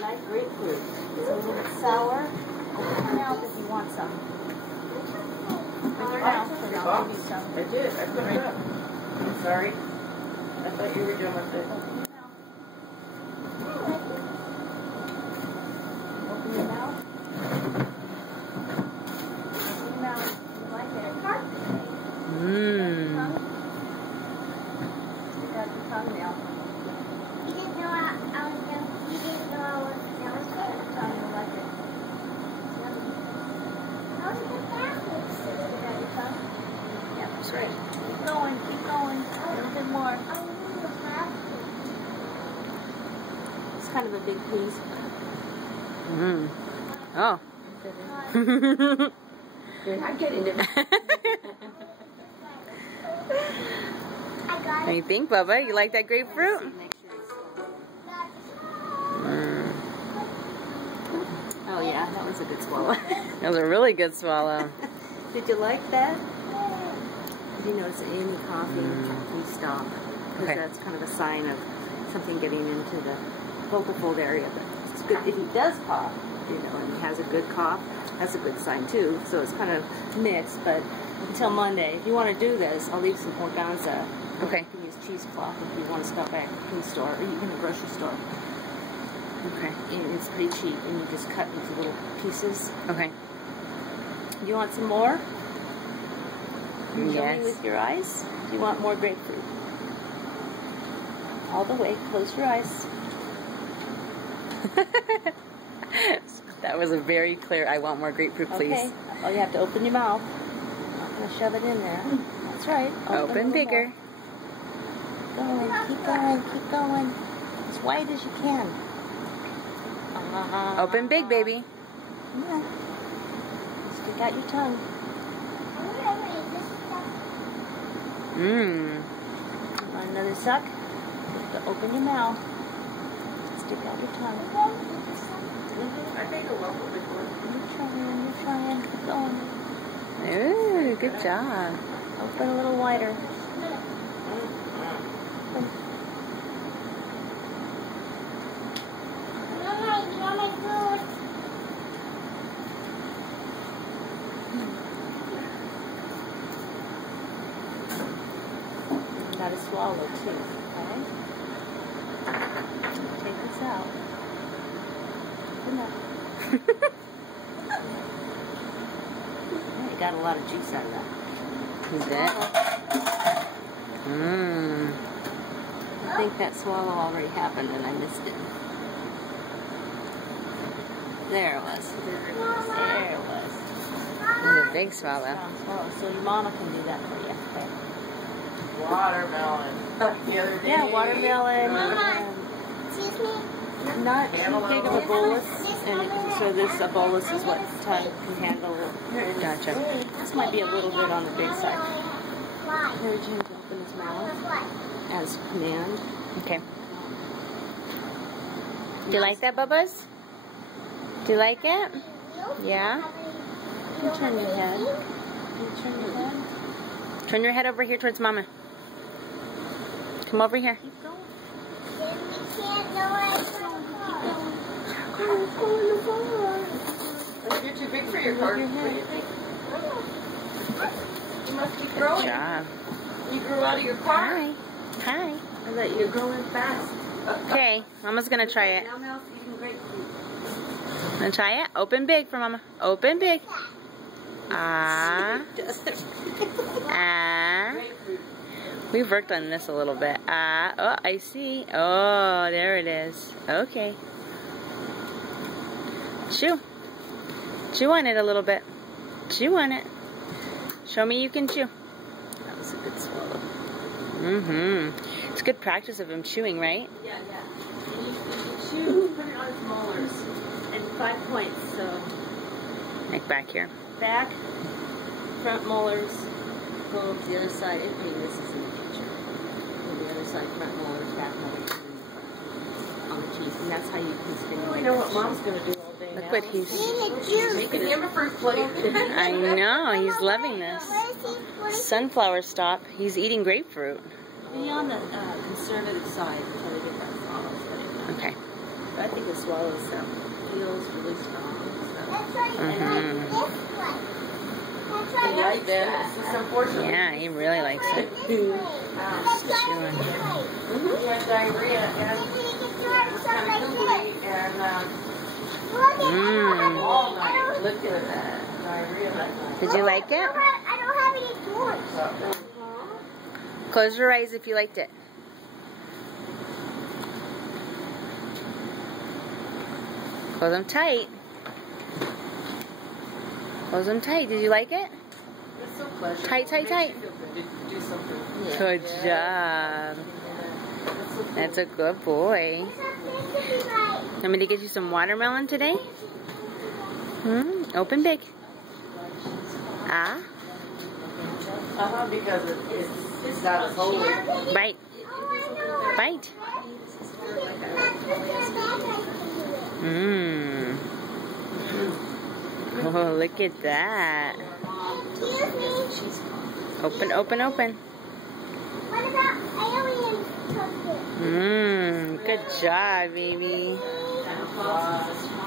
nice grapefruit. It's a little bit sour. Open your mouth if you want some. Open your mouth and I'll give you some. I did. I put it up. I'm sorry. I thought you were done with it. Open your mouth. Open your mouth. You like it? Mmm. You got the tongue now. You didn't know I was going to. You didn't know I was going to. Tongue, you like it? I was going to backwards. You got your tongue? Yeah, that's right. Keep going, keep going. A little bit more. It's kind of a big piece. Mmm. Oh. You're not getting it. What do you think, Bubba? You like that grapefruit? Mm. Oh yeah, that was a good swallow. That was a really good swallow. Did you like that? Did you notice any coughing? Please stop. Because Okay. that's kind of a sign of something getting into the vocal fold area. But it's good if he does cough, you know, and he has a good cough. That's a good sign too. So it's kind of mixed. But until Monday, if you want to do this, I'll leave some organza. Okay. You can use cheesecloth if you want to stop at the store or in a grocery store. Okay. And it's pretty cheap, and you just cut into little pieces. Okay. You want some more? Can you show Yes. me with your eyes? Do you want more grapefruit? All the way. Close your eyes. That was a very clear, I want more grapefruit, please. Okay. Oh, you have to open your mouth. I'm not going to shove it in there. That's right. Open a little bigger. more. Keep going, keep going. As wide as you can. Open big, baby. Yeah. Stick out your tongue. Mmm. Want another suck? You have to open your mouth. Stick out your tongue. I made a waffle before. You're trying. Keep going. Ooh, good job. Open a little wider. You gotta swallow too, okay? Take this out. Open up. Yeah, you got a lot of juice out of that. Is that? Mmm. I think that swallow already happened and I missed it. There it was. There it was. It's a big swallow. Strong swallow. So your mama can do that for you. Okay. Watermelon. The other day. Yeah, watermelon. Not too big of a bolus, and it can, so this a bolus is what the tongue can handle. Gotcha. This might be a little bit on the big side. Encourage him to open his mouth as command. Okay. Do you like that, Bubba's? Do you like it? Yeah? You turn your head. You turn your head. Turn your head over here towards Mama. Come over here. Keep going. You're too big for your car. Your What do you head. think? You must be Good growing. job. You grew out of your car. Hi. Hi. I thought you were growing fast. Okay, Mama's gonna try it. Now Mel's eating grapefruit. Wanna try it? Open big for Mama. Open big. Ah. Ah. Grapefruit. We've worked on this a little bit. Ah. Oh, I see. Oh, there it is. Okay. Chew. Chew on it a little bit. Chew on it. Show me you can chew. That was a good swallow. Mm-hmm. It's good practice of him chewing, right? Yeah. And you chew, put it on his molars. And 5 points, so Like back here. back, front molars, go to the other side. I mean, this is in the picture. Go to the other side, front molars, back molars, and then front on the teeth. And that's how you can stimulate. I know what Mom's going to do all day Look now. what he's... Making him a fruit plate. I know, he's loving this. Sunflower stop. He's eating grapefruit. Be on the conservative side until we get that swallow. Okay. I think it swallows them. Feels really strong. That's right. Mhm. And then this one. That's right. Yeah, then it's just unfortunate. Yeah, he really likes it. This way. Chewing. He has diarrhea and You can do it kind something of like googly this. and Look at all I night don't looking at that diarrhea that night. Did you like it? I don't have any corns. Close your eyes if you liked it. Close them tight. Close them tight. Did you like it? It's so pleasurable. Tight, tight, Makes tight. you feel good to do something. Yeah. Good job. Yeah. It's so That's a good boy. Want me to get you some watermelon today? Open big. Ah, because it's got its whole. bite. Bite. Mmm. Oh, look at that. Excuse me. Open, open, open. What about alien cookies? Good job, baby. Wow.